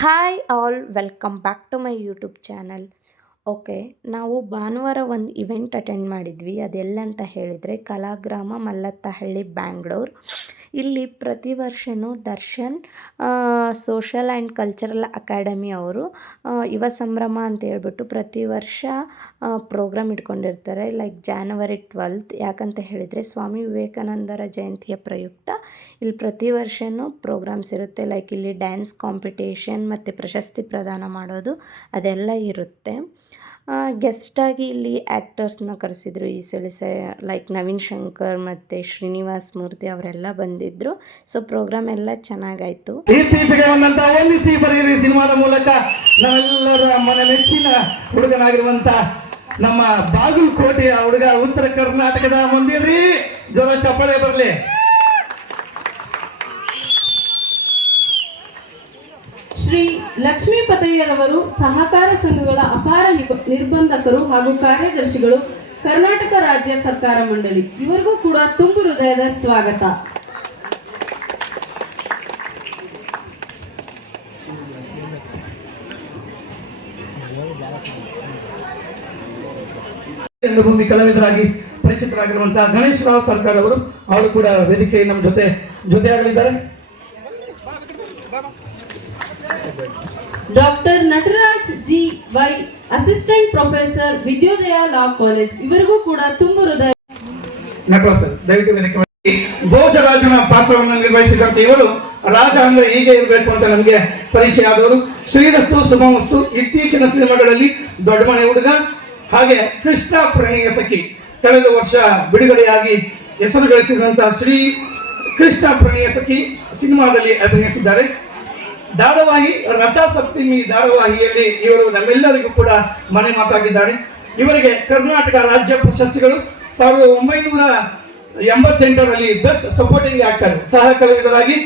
Hi all welcome back to my YouTube channel. Okay, ನಾವು ಭಾನುವಾರ ಒಂದು ಇವೆಂಟ್ ಅಟೆಂಡ್ ಮಾಡಿದ್ವಿ. ಅದೆಲ್ಲ ಅಂತ ಹೇಳಿದರೆ ಕಲಾಗ್ರಾಮ ಮಲ್ಲತ್ತಹಳ್ಳಿ ಬ್ಯಾಂಗ್ಳೂರ್. ಇಲ್ಲಿ ಪ್ರತಿ ವರ್ಷವೂ Darshan social and cultural academy ಅವರು ಯುವ ಸಂಭ್ರಮ ಅಂತ ಹೇಳ್ಬಿಟ್ಟು ಪ್ರತಿ ವರ್ಷ ಪ್ರೋಗ್ರಾಮ್ ಇಟ್ಕೊಂಡಿರ್ತಾರೆ. ಲೈಕ್ ಜಾನ್ವರಿ 12th, ಯಾಕಂತ ಹೇಳಿದರೆ ಸ್ವಾಮಿ ವಿವೇಕಾನಂದರ ಜಯಂತಿಯ ಪ್ರಯುಕ್ತ ಇಲ್ಲಿ ಪ್ರತಿ ವರ್ಷವೂ ಪ್ರೋಗ್ರಾಮ್ಸ್ ಇರುತ್ತೆ. ಲೈಕ್ ಇಲ್ಲಿ ಡ್ಯಾನ್ಸ್ ಕಾಂಪಿಟೇಷನ್ ಮತ್ತು ಪ್ರಶಸ್ತಿ ಪ್ರದಾನ ಮಾಡೋದು ಅದೆಲ್ಲ ಇರುತ್ತೆ. ಗೆಸ್ಟಾಗಿ ಇಲ್ಲಿ ಆ್ಯಕ್ಟರ್ಸ್ನ ಕರೆಸಿದ್ರು. ಈ ಸಲ ಲೈಕ್ ನವೀನ್ ಶಂಕರ್ ಮತ್ತು ಶ್ರೀನಿವಾಸ್ ಮೂರ್ತಿ ಅವರೆಲ್ಲ ಬಂದಿದ್ದರು. ಸೊ ಪ್ರೋಗ್ರಾಮ್ ಎಲ್ಲ ಚೆನ್ನಾಗಾಯಿತು. ಇತ್ತೀಚೆಗೆ ಒಂದಂತ ಒಂದಿಸಿ ಬರೆಯಿರಿ ಸಿನಿಮಾದ ಮೂಲಕ ನಾವೆಲ್ಲರ ಮನೆ ನೆಚ್ಚಿನ ಹುಡುಗನಾಗಿರುವಂತ ನಮ್ಮ ಬಾಗಲಕೋಟೆಯ ಹುಡುಗ, ಉತ್ತರ ಕರ್ನಾಟಕದ ಮುಂದಿರ್ರಿ, ಜೋರ ಚಪ್ಪಾಳೆ ಬರಲಿ. ಶ್ರೀ ಲಕ್ಷ್ಮೀಪತಯ್ಯರವರು ಸಹಕಾರ ಸಂಘಗಳ ಅಪಾರ ನಿರ್ಬಂಧಕರು ಹಾಗೂ ಕಾರ್ಯದರ್ಶಿಗಳು, ಕರ್ನಾಟಕ ರಾಜ್ಯ ಸರ್ಕಾರ ಮಂಡಳಿ. ಇವರಿಗೂ ಕೂಡ ತುಂಬು ಹೃದಯದ ಸ್ವಾಗತ. ರಂಗಭೂಮಿ ಕಲಾವಿದರಾಗಿ ಪರಿಚಿತರಾಗಿರುವಂತಹ ಗಣೇಶ್ ರಾವ್ ಸರ್ಕಾರ ಅವರು ಕೂಡ ವೇದಿಕೆ ನಮ್ಮ ಜೊತೆಯಾಗಲಿದ್ದಾರೆ. Doctor Nataraj G Y, assistant professor, Vidyodaya law college. ಇವರಿಗೂ ಕೂಡ ತುಂಬು ಹೃದಯ. ನಟರಾಜ್ ಸರ್, ದಯವಿಟ್ಟು ವೇದಿಕೆ ಮಾಡಿ. ಭೋಜರಾಜನ ಪಾತ್ರವನ್ನು ನಿರ್ವಹಿಸಿದಂತೆ ಇವರು ರಾಜ ಅಂದ್ರೆ ಹೀಗೆ ಇರಬೇಕು ಅಂತ ನಮಗೆ ಪರಿಚಯ ಆದವರು. ಶ್ರೀರಸ್ತು ಶುಭಮಸ್ತು, ಇತ್ತೀಚಿನ ಸಿನಿಮಾಗಳಲ್ಲಿ ದೊಡ್ಡ ಮನೆ ಹುಡುಗ ಹಾಗೆ ಕೃಷ್ಣ ಪ್ರಣಯ ಸಖಿ ಕಳೆದ ವರ್ಷ ಬಿಡುಗಡೆಯಾಗಿ ಹೆಸರು ಗಳಿಸಿದಂತಹ ಶ್ರೀ ಕೃಷ್ಣ ಪ್ರಣಯ ಸಖಿ ಸಿನಿಮಾದಲ್ಲಿ ಅಭಿನಯಿಸಿದ್ದಾರೆ. ಧಾರಾವಾಹಿ ರಥ ಸಪ್ತಮಿ ಧಾರಾವಾಹಿಯಲ್ಲಿ ಇವರು ನಮ್ಮೆಲ್ಲರಿಗೂ ಕೂಡ ಮನೆ ಮಾತಾಗಿದ್ದಾರೆ. ಇವರಿಗೆ ಕರ್ನಾಟಕ ರಾಜ್ಯ ಪ್ರಶಸ್ತಿಗಳು 1988ರಲ್ಲಿ ಬೆಸ್ಟ್ ಸಪೋರ್ಟಿಂಗ್ ಆಕ್ಟರ್, ಸಹ ಕಲಾವಿದರಾಗಿ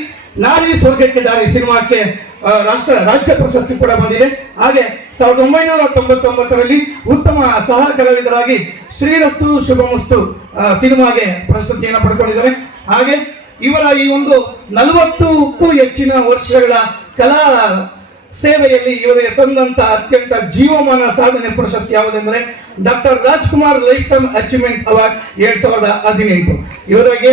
ನಾರಿ ಸ್ವರ್ಗಕ್ಕೆ ದಾರಿ ಸಿನಿಮಾಕ್ಕೆ ರಾಜ್ಯ ಪ್ರಶಸ್ತಿ ಕೂಡ ಬಂದಿದೆ. ಹಾಗೆ 1999ರಲ್ಲಿ ಉತ್ತಮ ಸಹ ಕಲಾವಿದರಾಗಿ ಶ್ರೀರಸ್ತು ಶುಭಮಸ್ತು ಸಿನಿಮಾಗೆ ಪ್ರಶಸ್ತಿಯನ್ನು ಪಡ್ಕೊಂಡಿದ್ದಾರೆ. ಹಾಗೆ ಇವರ ಈ ಒಂದು 40ಕ್ಕೂ ಹೆಚ್ಚಿನ ವರ್ಷಗಳ ಕಲಾ ಸೇವೆಯಲ್ಲಿ ಇವರ ಹೆಸರಿನಂತ ಅತ್ಯಂತ ಜೀವಮಾನ ಸಾಧನೆ ಪ್ರಶಸ್ತಿ ಯಾವುದೆಂದರೆ doctor Rajkumar life time achievement award 2018. ಇವರಿಗೆ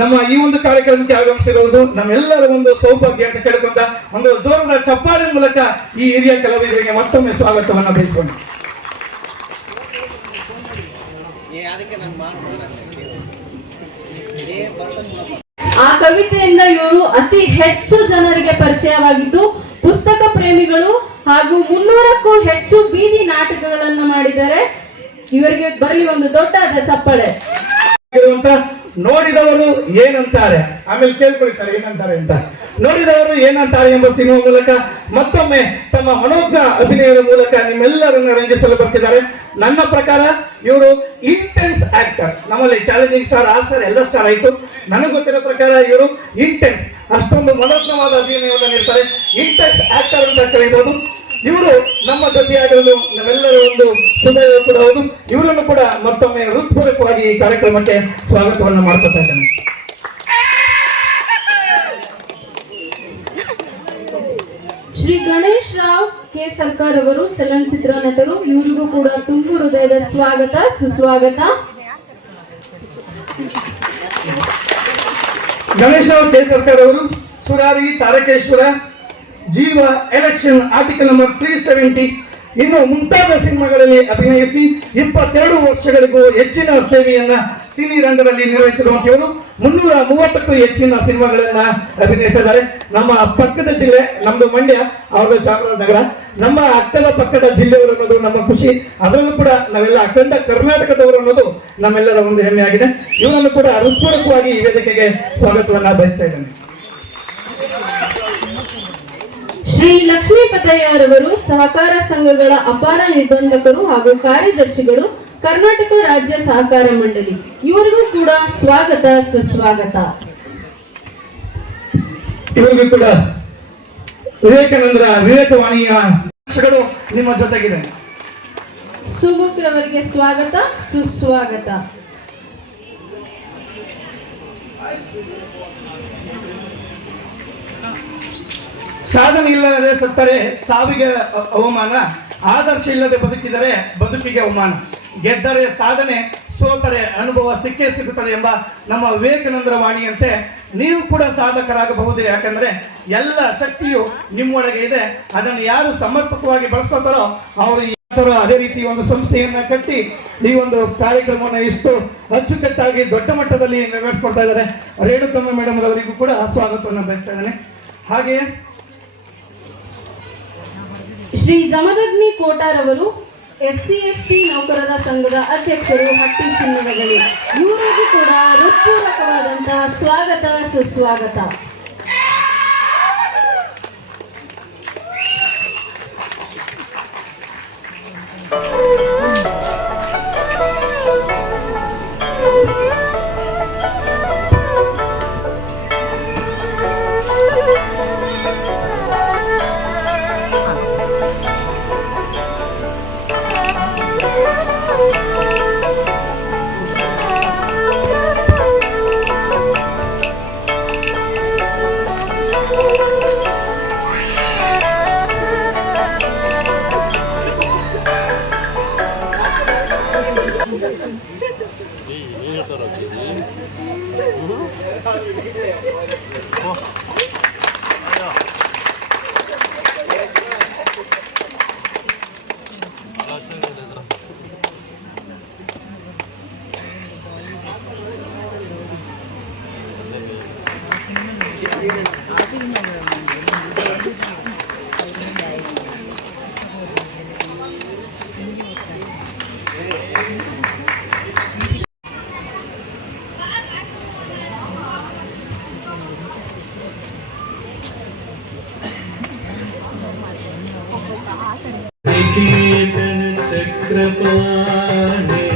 ನಮ್ಮ ಈ ಒಂದು ಕಾರ್ಯಕ್ರಮಕ್ಕೆ ಆಗಮಿಸಿರುವುದು ನಮ್ಮೆಲ್ಲರ ಒಂದು ಸೌಭಾಗ್ಯ ಅಂತ ಕೇಳಿಕೊಂಡ ಒಂದು ಜೋರದ ಚಪ್ಪಾಳೆ ಮೂಲಕ ಈ ಹಿರಿಯ ಕಲಾವಿದರಿಗೆ ಮತ್ತೊಮ್ಮೆ ಸ್ವಾಗತವನ್ನು ಬಯಸೋಣ. ಆ ಕವಿತೆಯಿಂದ ಇವರು ಅತಿ ಹೆಚ್ಚು ಜನರಿಗೆ ಪರಿಚಯವಾಗಿದ್ದು, ಪುಸ್ತಕ ಪ್ರೇಮಿಗಳು ಹಾಗೂ 300ಕ್ಕೂ ಹೆಚ್ಚು ಬೀದಿ ನಾಟಕಗಳನ್ನು ಮಾಡಿದ್ದಾರೆ. ಇವರಿಗೆ ಬರಲಿ ಒಂದು ದೊಡ್ಡದಾದ ಚಪ್ಪಾಳೆ. ನೋಡಿದವರು ಏನಂತಾರೆ, ಆಮೇಲೆ ಕೇಳ್ಕೊಳ್ಳಿ ಸರ್ ಏನಂತಾರೆ ಅಂತ. ನೋಡಿದವರು ಏನಂತಾರೆ ಎಂಬ ಸಿನಿಮಾ ಮೂಲಕ ಮತ್ತೊಮ್ಮೆ ತಮ್ಮ ಮನೋಜ್ಞ ಅಭಿನಯದ ಮೂಲಕ ನಿಮ್ಮೆಲ್ಲರನ್ನ ರಂಜಿಸಲು ಬರ್ತಿದ್ದಾರೆ. ನನ್ನ ಪ್ರಕಾರ ಇವರು ಇಂಟೆನ್ಸ್ ಆಕ್ಟರ್. ನಮ್ಮಲ್ಲಿ ಚಾಲೆಂಜಿಂಗ್ ಸ್ಟಾರ್, ಆ ಸ್ಟಾರ್, ಎಲ್ಲ ಸ್ಟಾರ್ ಆಯ್ತು. ನನಗೆ ಗೊತ್ತಿರೋ ಪ್ರಕಾರ ಇವರು ಇಂಟೆನ್ಸ್, ಅಷ್ಟೊಂದು ಮನೋಜ್ಞವಾದ ಅಭಿನಯವನ್ನು ನೀಡ್ತಾರೆ. ಇಂಟೆನ್ಸ್ ಆಕ್ಟರ್ ಅಂತ ಕರೀಬಹುದು. ಇವರು ನಮ್ಮ ಜೊತೆಯಾಗಿರೋದು ನಮ್ಮೆಲ್ಲರ ಒಂದು ಸುದೈವ ಕೂಡ ಹೌದು. ಇವರನ್ನು ಕೂಡ ಮತ್ತೊಮ್ಮೆ ಹೃತ್ಪೂರ್ವಕವಾಗಿ ಈ ಕಾರ್ಯಕ್ರಮಕ್ಕೆ ಸ್ವಾಗತವನ್ನು ಮಾಡ್ಕೊತಾ ಇದ್ದೇನೆ. ಶ್ರೀ ಗಣೇಶ್ ರಾವ್ ಕೆ ಸರ್ಕಾರ್ ಅವರು ಚಲನಚಿತ್ರ ನಟರು. ಇವರಿಗೂ ಕೂಡ ತುಂಬು ಹೃದಯದ ಸ್ವಾಗತ, ಸುಸ್ವಾಗತ. ಗಣೇಶ್ ರಾವ್ ಕೆ ಸರ್ಕಾರ್ ಅವರು ಸುರಾರಿ, ತಾರಕೇಶ್ವರ, ಜೀವ, ಎಲೆಕ್ಷನ್, ಆರ್ಟಿಕಲ್ ನಂಬರ್ 370 ಇನ್ನು ಮುಂತಾದ ಸಿನಿಮಾಗಳಲ್ಲಿ ಅಭಿನಯಿಸಿ 22 ವರ್ಷಗಳಿಗೂ ಹೆಚ್ಚಿನ ಸೇವೆಯನ್ನ ಸಿನಿ ರಂಗದಲ್ಲಿ ನಿರ್ವಹಿಸಿರುವಂತವರು. 330ಕ್ಕೂ ಹೆಚ್ಚಿನ ಸಿನಿಮಾಗಳನ್ನ ಅಭಿನಯಿಸಿದ್ದಾರೆ. ನಮ್ಮ ಪಕ್ಕದ ಜಿಲ್ಲೆ, ನಮ್ದು ಮಂಡ್ಯ, ಅವ್ರದ್ದು ಚಾಮರಾಜನಗರ. ನಮ್ಮ ಅಕ್ಕದ ಪಕ್ಕದ ಜಿಲ್ಲೆಯವರು ಅನ್ನೋದು ನಮ್ಮ ಖುಷಿ. ಅದರಲ್ಲೂ ಕೂಡ ನಾವೆಲ್ಲ ಅಖಂಡ ಕರ್ನಾಟಕದವರು ಅನ್ನೋದು ನಮ್ಮೆಲ್ಲರ ಒಂದು ಹೆಮ್ಮೆ ಆಗಿದೆ. ಇವರನ್ನು ಕೂಡ ಹೃತ್ಪೂರ್ವಕವಾಗಿ ಈ ವೇದಿಕೆಗೆ ಸ್ವಾಗತವನ್ನ ಬಯಸ್ತಾ ಇದ್ದೇನೆ. ಶ್ರೀ ಲಕ್ಷ್ಮೀಪತಯ್ಯರವರು ಸಹಕಾರ ಸಂಘಗಳ ಅಪಾರ ನಿರ್ಬಂಧಕರು ಹಾಗೂ ಕಾರ್ಯದರ್ಶಿಗಳು, ಕರ್ನಾಟಕ ರಾಜ್ಯ ಸಹಕಾರ ಮಂಡಳಿ. ಇವರಿಗೂ ಕೂಡ ಸ್ವಾಗತ, ಸುಸ್ವಾಗತ. ಇವರಿಗೂ ಕೂಡ ವಿವೇಕಾನಂದರ ವಿವೇಕವಾಣಿಯ ನಿಮ್ಮ ಜೊತೆಗಿದೆ. ಸುಮುಖ್ರವರಿಗೆ ಸ್ವಾಗತ, ಸುಸ್ವಾಗತ. ಸಾಧನೆ ಇಲ್ಲದೆ ಸತ್ತರೆ ಸಾವಿಗೆ ಅವಮಾನ, ಆದರ್ಶ ಇಲ್ಲದೆ ಬದುಕಿದರೆ ಬದುಕಿಗೆ ಅವಮಾನ, ಗೆದ್ದರೆ ಸಾಧನೆ, ಸೋತರೆ ಅನುಭವ ಸಿಕ್ಕೇ ಸಿಗುತ್ತದೆ ಎಂಬ ನಮ್ಮ ವಿವೇಕಾನಂದರ ವಾಣಿಯಂತೆ ನೀವು ಕೂಡ ಸಾಧಕರಾಗಬಹುದು. ಯಾಕಂದ್ರೆ ಎಲ್ಲ ಶಕ್ತಿಯು ನಿಮ್ಮೊಳಗೆ ಇದೆ. ಅದನ್ನು ಯಾರು ಸಮರ್ಪಕವಾಗಿ ಬಳಸ್ಕೊತಾರೋ ಅವರು ಅದೇ ರೀತಿ ಒಂದು ಸಂಸ್ಥೆಯನ್ನ ಕಟ್ಟಿ ಈ ಒಂದು ಕಾರ್ಯಕ್ರಮವನ್ನು ಇಷ್ಟು ಅಚ್ಚುಕಟ್ಟಾಗಿ ದೊಡ್ಡ ಮಟ್ಟದಲ್ಲಿ ನೆರವೇರಿಸ್ಕೊಡ್ತಾ ಇದ್ದಾರೆ. ರೇಣುಕಮ್ಮ ಮೇಡಮ್ ಅವರಿಗೂ ಕೂಡ ಸ್ವಾಗತವನ್ನು ಬಯಸ್ತಾ ಇದ್ದೇನೆ. ಹಾಗೆಯೇ ಶ್ರೀ ಜಮದಗ್ನಿ ಕೋಟಾರವರು SC/ST ನೌಕರರ ಸಂಘದ ಅಧ್ಯಕ್ಷರು, ಹಟ್ಟಿ ಚಿನ್ನದಗಳಿ. ಇವರಿಗೂ ಕೂಡ ಹೃತ್ಪೂರ್ವಕವಾದಂತಹ ಸ್ವಾಗತ, ಸುಸ್ವಾಗತ. निकेतन चक्रपाणे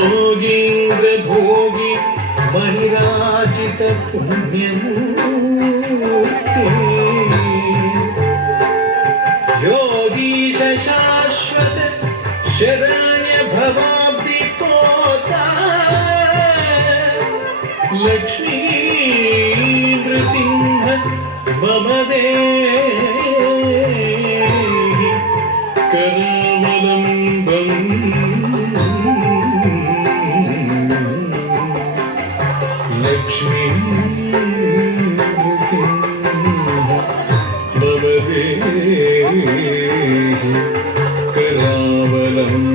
भोगीन्द्र भोगी महिराजित पुण्यमूर्ति योगीश शाश्वत शरण्य भवाब्धि तोता लक्ष्मी नृसिंह मम देहि करावलम्बम् लक्ष्मी नृसिंह मम देहि करावलम्बम्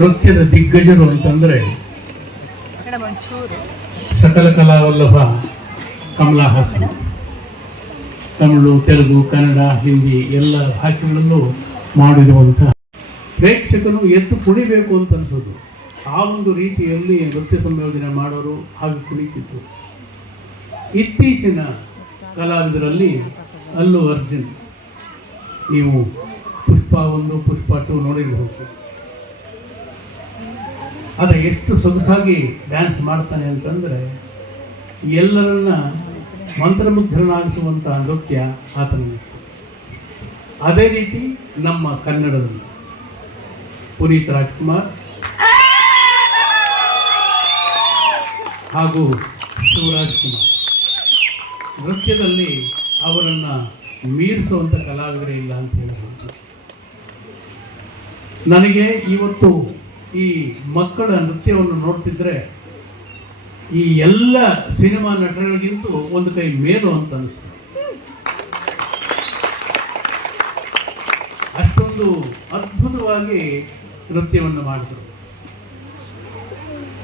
ನೃತ್ಯದ ದಿಗ್ಗಜರು ಅಂತಂದರೆ ಸಕಲ ಕಲಾವಲ್ಲಭ ಕಮಲಾ ಹಾಸನ್. ತಮಿಳು, ತೆಲುಗು, ಕನ್ನಡ, ಹಿಂದಿ ಎಲ್ಲ ಭಾಷೆಗಳಲ್ಲೂ ಮಾಡಿರುವಂಥ ಪ್ರೇಕ್ಷಕನು ಎದ್ದು ಕುಣಿಬೇಕು ಅಂತ ಅನಿಸೋದು. ಆ ಒಂದು ರೀತಿಯಲ್ಲಿ ನೃತ್ಯ ಸಂಯೋಜನೆ ಮಾಡೋರು ಹಾಗೆ ಕುಣಿತಿದ್ರು. ಇತ್ತೀಚಿನ ಕಲಾವಿದರಲ್ಲಿ ಅಲ್ಲು ಅರ್ಜುನ್, ನೀವು ಪುಷ್ಪ 1, ಪುಷ್ಪ 2 ನೋಡಿರಬಹುದು. ಆದರೆ ಎಷ್ಟು ಸೊಗಸಾಗಿ ಡ್ಯಾನ್ಸ್ ಮಾಡ್ತಾನೆ ಅಂತಂದರೆ ಎಲ್ಲರನ್ನ ಮಂತ್ರಮುಗ್ಧರನ್ನಾಗಿಸುವಂಥ ನೃತ್ಯ ಆತನ. ಅದೇ ರೀತಿ ನಮ್ಮ ಕನ್ನಡದಲ್ಲಿ ಪುನೀತ್ ರಾಜ್ಕುಮಾರ್ ಹಾಗೂ ಶಿವರಾಜ್ಕುಮಾರ್ ನೃತ್ಯದಲ್ಲಿ ಅವರನ್ನು ಮೀರಿಸುವಂಥ ಕಲಾವಿದರೇ ಇಲ್ಲ ಅಂತ ಹೇಳಬಹುದು. ನನಗೆ ಇವತ್ತು ಈ ಮಕ್ಕಳ ನೃತ್ಯವನ್ನು ನೋಡ್ತಿದ್ರೆ ಈ ಎಲ್ಲ ಸಿನಿಮಾ ನಟರಿಗಿಂತ ಒಂದು ಕೈ ಮೇಲು ಅಂತ ಅನಿಸ್ತದೆ. ಅಷ್ಟೊಂದು ಅದ್ಭುತವಾಗಿ ನೃತ್ಯವನ್ನು ಮಾಡಿದರು.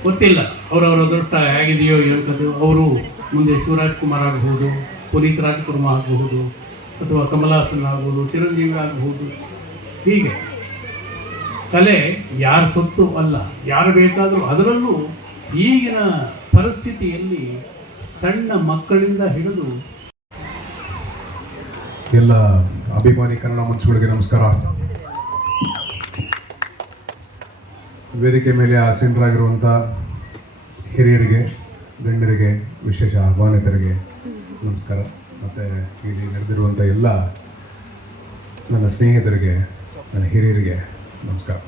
ಗೊತ್ತಿಲ್ಲ ಅವರವರ ದೊಡ್ಡ ಹೇಗಿದೆಯೋ ಏನಕ್ಕದು. ಅವರು ಮುಂದೆ ಶಿವರಾಜ್ಕುಮಾರ್ ಆಗಬಹುದು, ಪುನೀತ್ ರಾಜ್ಕುಮಾರ್ ಆಗಬಹುದು, ಅಥವಾ ಕಮಲಾಸನ್ ಆಗ್ಬೋದು, ಚಿರಂಜೀವಿ ಆಗಬಹುದು. ಹೀಗೆ ಕಲೆ ಯಾರ ಸೊತ್ತು ಅಲ್ಲ, ಯಾರು ಬೇಕಾದರೂ. ಅದರಲ್ಲೂ ಈಗಿನ ಪರಿಸ್ಥಿತಿಯಲ್ಲಿ ಸಣ್ಣ ಮಕ್ಕಳಿಂದ ಹಿಡಿದು ಎಲ್ಲ ಅಭಿಮಾನಿ ಕನ್ನಡ ಮಂಚುಗಳಿಗೆ ನಮಸ್ಕಾರ. ವೇದಿಕೆ ಮೇಲೆ ಆಸೀನರಾಗಿರುವಂಥ ಹಿರಿಯರಿಗೆ, ಗಣ್ಯರಿಗೆ, ವಿಶೇಷ ಆಹ್ವಾನಿತರಿಗೆ ನಮಸ್ಕಾರ. ಮತ್ತು ಇಲ್ಲಿ ನಡೆದಿರುವಂಥ ಎಲ್ಲ ನನ್ನ ಸ್ನೇಹಿತರಿಗೆ, ನನ್ನ ಹಿರಿಯರಿಗೆ ನಮಸ್ಕಾರ.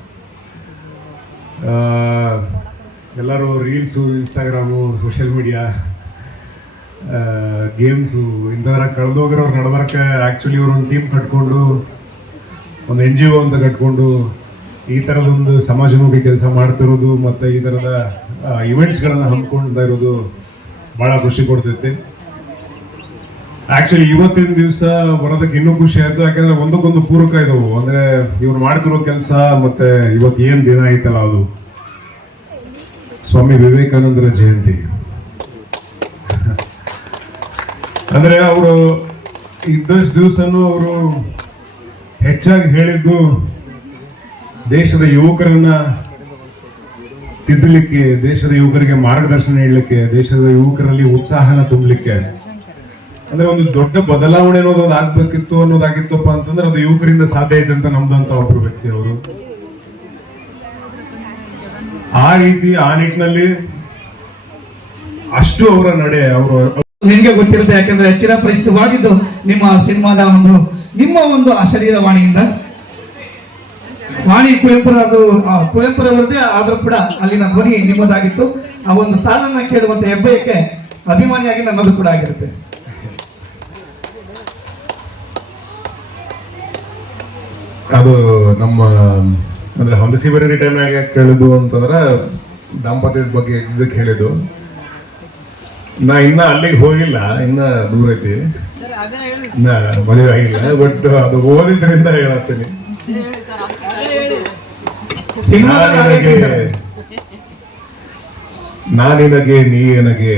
ಎಲ್ಲರೂ reels, Instagram, social media, games ಇಂಥದ್ರ ಕಳೆದೋಗಿರೋರು ನಡ್ಬರ್ಕೆ ಆ್ಯಕ್ಚುಲಿ ಇವರು ಒಂದು ಟೀಮ್ ಕಟ್ಕೊಂಡು ಒಂದು NGO ಅಂತ ಕಟ್ಕೊಂಡು ಈ ಥರದೊಂದು ಸಮಾಜಮುಖಿ ಕೆಲಸ ಮಾಡ್ತಿರೋದು ಮತ್ತು ಈ ಥರದ ಇವೆಂಟ್ಸ್ಗಳನ್ನು ಹಮ್ಮಿಕೊಳ್ತಾ ಇರೋದು ಭಾಳ ಖುಷಿ ಕೊಡ್ತೈತಿ. ಆ್ಯಕ್ಚುಲಿ ಇವತ್ತಿನ ದಿವಸ ಬರೋದಕ್ಕೆ ಇನ್ನೂ ಖುಷಿ ಆಯಿತು, ಯಾಕಂದರೆ ಒಂದಕ್ಕೊಂದು ಪೂರಕ ಇದಾವು. ಅಂದರೆ ಇವ್ರು ಮಾಡ್ತಿರೋ ಕೆಲಸ ಮತ್ತು ಇವತ್ತು ಏನು ದಿನ ಐತಲ್ಲ ಅದು ಸ್ವಾಮಿ ವಿವೇಕಾನಂದರ ಜಯಂತಿ. ಅಂದರೆ ಅವರು ಇದ್ದಷ್ಟು ದಿವಸನೂ ಅವರು ಹೆಚ್ಚಾಗಿ ಹೇಳಿದ್ದು ದೇಶದ ಯುವಕರನ್ನ ತಿದ್ದಲಿಕ್ಕೆ, ದೇಶದ ಯುವಕರಿಗೆ ಮಾರ್ಗದರ್ಶನ ನೀಡಲಿಕ್ಕೆ, ದೇಶದ ಯುವಕರಲ್ಲಿ ಉತ್ಸಾಹನ ತುಂಬಲಿಕ್ಕೆ. ಅಂದ್ರೆ ಒಂದು ದೊಡ್ಡ ಬದಲಾವಣೆ ಅನ್ನೋದು ಅನ್ನೋದಾಗಿತ್ತಪ್ಪ ಅಂತಂದ್ರೆ ಅದು ಯುವಕರಿಂದ ಸಾಧ್ಯ ಐತೆ ಅಂತ ನಮ್ದಂತ ಒಬ್ರು ವ್ಯಕ್ತಿ ಅವರು. ಆ ರೀತಿ ಆ ನಿಟ್ಟಿನಲ್ಲಿ ಅಷ್ಟು ಅವರ ನಡೆ, ಅವರು ನಿಮಗೆ ಗೊತ್ತಿರುತ್ತೆ, ಯಾಕಂದ್ರೆ ಚಿರಪರಿಚಿತವಾಗಿದ್ದು ನಿಮ್ಮ ಸಿನಿಮಾದ ನಿಮ್ಮ ಒಂದು ಅಶರೀರವಾಣಿಯಿಂದ. ವಾಣಿ ಕುವೆಂಪುರವರದೇ ಆದ್ರೂ ಕೂಡ ಅಲ್ಲಿನ ಧ್ವನಿ ನಿಮ್ಮದಾಗಿತ್ತು. ಆ ಒಂದು ಸಾಲನ್ನ ಕೇಳುವಂತ ಹೆಬ್ಬಯಕ್ಕೆ ಅಭಿಮಾನಿಯಾಗಿ ನನ್ನದು ಕೂಡ ಆಗಿರುತ್ತೆ. ಅದು ನಮ್ಮ ಅಂದ್ರೆ ಹೊಂದಿಸಿ ಬರೀ ಟೈಮ್ನಾಗ ಕೇಳಿದ್ದು ಅಂತಂದ್ರೆ ದಾಂಪತ್ಯದ ಬಗ್ಗೆ ಇದಕ್ಕೆ ಹೇಳಿದ್ದು. ನಾ ಇನ್ನ ಅಲ್ಲಿಗೆ ಹೋಗಿಲ್ಲ, ಇನ್ನ ದೂರ ಐತಿ, ಇನ್ನ ಮದುವೆ ಆಗಿಲ್ಲ. ಬಟ್ ಅದು ಓದಿದ್ರಿಂದ ಹೇಳತ್ತೀನಿ. ನಾನಿನಗೆ ನೀನಗೆ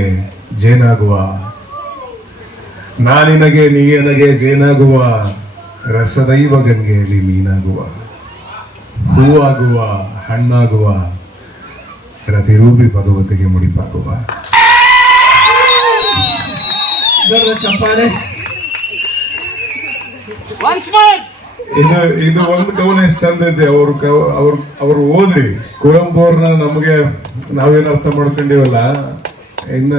ಜೇನಾಗುವ, ನಾನಿನಗೆ ನೀನಗೆ ಜೇನಾಗುವ, ರಸದೈವ ಗಂಗೆಯಲ್ಲಿ ಮೀನಾಗುವ, ಹೂವಾಗುವ, ಹಣ್ಣಾಗುವ, ಪ್ರತಿರೂಪಿ ಭಗವತಿಗೆ ಮುಡಿಪಾಗುವ. ಚಪ್ಪಾಳೆ. ಇದು ಒಂದು ಕವನ ಎಷ್ಟು ಚಂದ ಐತೆ. ಅವ್ರು ಓದ್ರಿ ಕುವೆಂಪು ಅವ್ರನ್ನ. ನಮಗೆ ನಾವೇನು ಅರ್ಥ ಮಾಡ್ಕೊಂಡಿವಲ್ಲ, ಇನ್ನ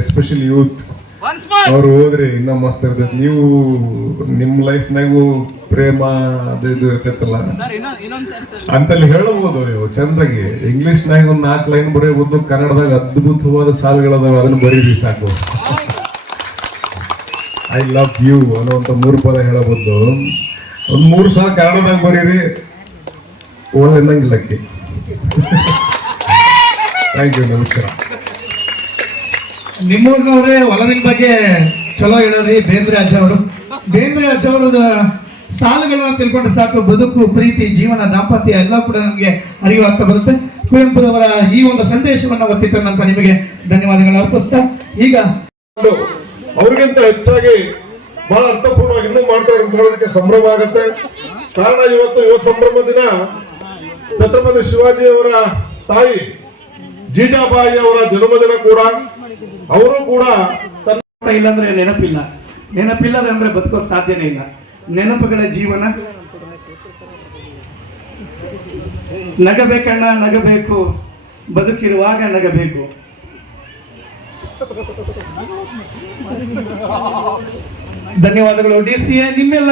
ಎಸ್ಪೆಷಲಿ ಯೂತ್ ಅವ್ರು ಓದ್ರಿ ಇನ್ನ ಮಸ್ತ್ ಇರ್ತೈತಿ. ನೀವು ನಿಮ್ ಲೈಫ್ನಾಗೂ ಪ್ರೇಮ ಅದು ಇದು ಇರ್ತೈತಲ್ಲ ಅಂತಲ್ಲಿ ಹೇಳಬಹುದು ನೀವು ಚಂದಾಗಿ. ಇಂಗ್ಲಿಷ್ನಾಗ ಒಂದು 4 ಲೈನ್ ಬರೆಯಬಹುದು, ಕನ್ನಡದಾಗ ಅದ್ಭುತವಾದ ಸಾಲುಗಳದಾವ, ಅದನ್ನ ಬರೀರಿ ಸಾಕು. ಐ ಲವ್ ಯು ಅನ್ನೋಂಥ 3 ಪದ ಹೇಳಬಹುದು. ಒಂದು 3 ಸಲ ಕನ್ನಡದಾಗ ಬರೀರಿ, ಓದನ್ನಂಗಿಲ್ಲಕ್ಕೆ. ಥ್ಯಾಂಕ್ ಯು, ನಮಸ್ಕಾರ. ನಿಮ್ಮೂರಿನವರೇ ಹೊಲವಿನ ಬಗ್ಗೆ ಚಲೋ ಹೇಳೋರಿ ಬೇಂದ್ರೆ ಅಜ್ಜವರು. ಬೇಂದ್ರೆ ಅಜ್ಜವರ ಸಾಲುಗಳನ್ನ ತಿಳ್ಕೊಂಡ್ರೆ ಸಾಕು, ಬದುಕು, ಪ್ರೀತಿ, ಜೀವನ, ದಾಂಪತ್ಯ ಎಲ್ಲ ಕೂಡ ನಮಗೆ ಅರಿವಾಗ್ತಾ ಬರುತ್ತೆ. ಕುವೆಂಪುರವರ ಈ ಒಂದು ಸಂದೇಶವನ್ನ ಒತ್ತಿತಂತ ನಿಮಗೆ ಧನ್ಯವಾದಗಳು ಅರ್ಪಿಸ್ತಾ, ಈಗ ಅವ್ರಿಗಿಂತ ಹೆಚ್ಚಾಗಿ ಬಹಳ ಅರ್ಥಪೂರ್ಣವಾಗಿ ಇನ್ನೂ ಮಾಡ್ತಾರೆ ಅಂತ ಹೇಳೋದಕ್ಕೆ ಸಂಭ್ರಮ ಆಗುತ್ತೆ. ಕಾರಣ ಇವತ್ತು ಯುವ ಸಂಭ್ರಮ ದಿನ ಛತ್ರಪತಿ ಶಿವಾಜಿಯವರ ತಾಯಿ ಜೀಜಾಬಾಯಿ ಅವರ ಜನ್ಮದಿನ ಕೂಡ. ಅವರು ಕೂಡ ಇಲ್ಲಾಂದ್ರೆ ನೆನಪಿಲ್ಲ, ನೆನಪಿಲ್ಲದೆ ಅಂದ್ರೆ ಬದುಕೋಕ್ ಸಾಧ್ಯನೇ ಇಲ್ಲ. ನೆನಪುಗಳ ಜೀವನ. ನಗಬೇಕಣ್ಣ ನಗಬೇಕು, ಬದುಕಿರುವಾಗ ನಗಬೇಕು. ಧನ್ಯವಾದಗಳು. DCA ನಿಮ್ಮೆಲ್ಲ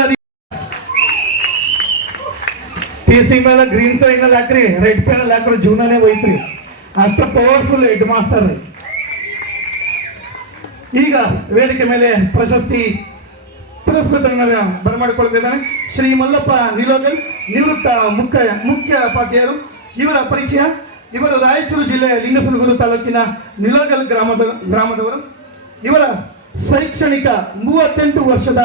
TC ಮೇಲೆ ಗ್ರೀನ್ ಸೈನ್ ಅಲ್ಲಿ ಹಾಕ್ರಿ, ರೆಡ್ ಪೆನ್ ಅಲ್ಲಿ ಹಾಕ್ರಿ, ಜೀವನನೇ ಹೋಯ್ತ್ರಿ. ಅಷ್ಟು ಪವರ್ಫುಲ್ ಹೆಡ್ ಮಾಸ್ಟರ್. ಈಗ ವೇದಿಕೆ ಮೇಲೆ ಪ್ರಶಸ್ತಿ ಪುರಸ್ಕೃತರನ್ನ ಬರಮಾಡಿಕೊಳ್ಳುತ್ತಿದ್ದಾನೆ ಶ್ರೀ ಮಲ್ಲಪ್ಪ ನಿಲೋಗಲ್, ನಿವೃತ್ತ ಮುಖ್ಯೋಪಾಧ್ಯಾಯರು. ಇವರ ಪರಿಚಯ: ಇವರು ರಾಯಚೂರು ಜಿಲ್ಲೆಯ ಲಿಂಗಸೂರು ತಾಲೂಕಿನ ನಿಲೋಗಲ್ ಗ್ರಾಮದವರು. ಇವರ ಶೈಕ್ಷಣಿಕ 38 ವರ್ಷದ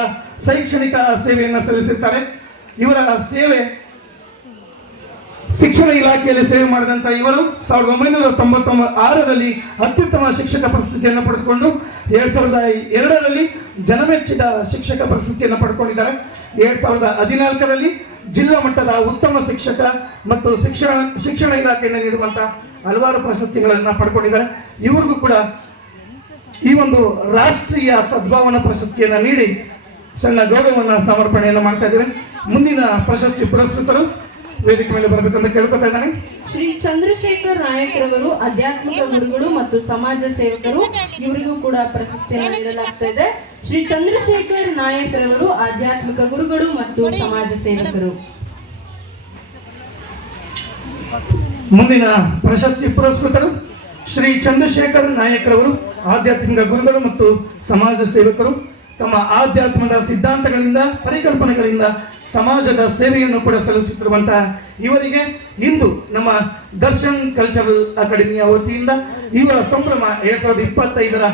ಶೈಕ್ಷಣಿಕ ಸೇವೆಯನ್ನು ಸಲ್ಲಿಸಿರ್ತಾರೆ. ಇವರ ಸೇವೆ ಶಿಕ್ಷಣ ಇಲಾಖೆಯಲ್ಲಿ ಸೇವೆ ಮಾಡಿದಂತ ಇವರು 1996ರಲ್ಲಿ ಅತ್ಯುತ್ತಮ ಶಿಕ್ಷಕ ಪ್ರಶಸ್ತಿಯನ್ನು ಪಡೆದುಕೊಂಡು 2002ರಲ್ಲಿ ಜನಮೆಚ್ಚಿದ ಶಿಕ್ಷಕ ಪ್ರಶಸ್ತಿಯನ್ನು ಪಡೆದುಕೊಂಡಿದ್ದಾರೆ. 2014ರಲ್ಲಿ ಜಿಲ್ಲಾ ಮಟ್ಟದ ಉತ್ತಮ ಶಿಕ್ಷಕ ಮತ್ತು ಶಿಕ್ಷಣ ಇಲಾಖೆಯಿಂದ ನೀಡುವಂತಹ ಹಲವಾರು ಪ್ರಶಸ್ತಿಗಳನ್ನು ಪಡ್ಕೊಂಡಿದ್ದಾರೆ. ಇವ್ರಿಗೂ ಕೂಡ ಈ ಒಂದು ರಾಷ್ಟ್ರೀಯ ಸದ್ಭಾವನಾ ಪ್ರಶಸ್ತಿಯನ್ನು ನೀಡಿ ಸಣ್ಣ ಗೌರವವನ್ನು ಸಮರ್ಪಣೆಯನ್ನು ಮಾಡ್ತಾ ಇದ್ದೇವೆ. ಮುಂದಿನ ಪ್ರಶಸ್ತಿ ಪುರಸ್ಕೃತರು ವೇದಿಕೆ ಮೇಲೆ ಬರಬೇಕಂತ ಕೇಳ್ಕೊತಾ ಇದ್ದಾನೆ. ಶ್ರೀ ಚಂದ್ರಶೇಖರ್ ನಾಯಕ್ರವರು ಆಧ್ಯಾತ್ಮಿಕ ಗುರುಗಳು ಮತ್ತು ಸಮಾಜ ಸೇವಕರು. ಇವರಿಗೂ ಕೂಡ ಪ್ರಶಸ್ತಿಯನ್ನು ನೀಡಲಾಗ್ತಾ ಇದೆ. ಶ್ರೀ ಚಂದ್ರಶೇಖರ್ ನಾಯಕ್ರವರು ಆಧ್ಯಾತ್ಮಿಕ ಗುರುಗಳು ಮತ್ತು ಸಮಾಜ ಸೇವಕರು. ಮುಂದಿನ ಪ್ರಶಸ್ತಿ ಪುರಸ್ಕೃತರು ಶ್ರೀ ಚಂದ್ರಶೇಖರ್ ನಾಯಕ್ರವರು ಆಧ್ಯಾತ್ಮಿಕ ಗುರುಗಳು ಮತ್ತು ಸಮಾಜ ಸೇವಕರು. ತಮ್ಮ ಆಧ್ಯಾತ್ಮದ ಸಿದ್ಧಾಂತಗಳಿಂದ ಪರಿಕಲ್ಪನೆಗಳಿಂದ ಸಮಾಜದ ಸೇವೆಯನ್ನು ಕೂಡ ಸಲ್ಲಿಸುತ್ತಿರುವಂತಹ ಇವರಿಗೆ ಇಂದು ನಮ್ಮ ದರ್ಶನ್ ಕಲ್ಚರಲ್ ಅಕಾಡೆಮಿಯ ವತಿಯಿಂದ ಇವರ ಸಂಭ್ರಮ 2025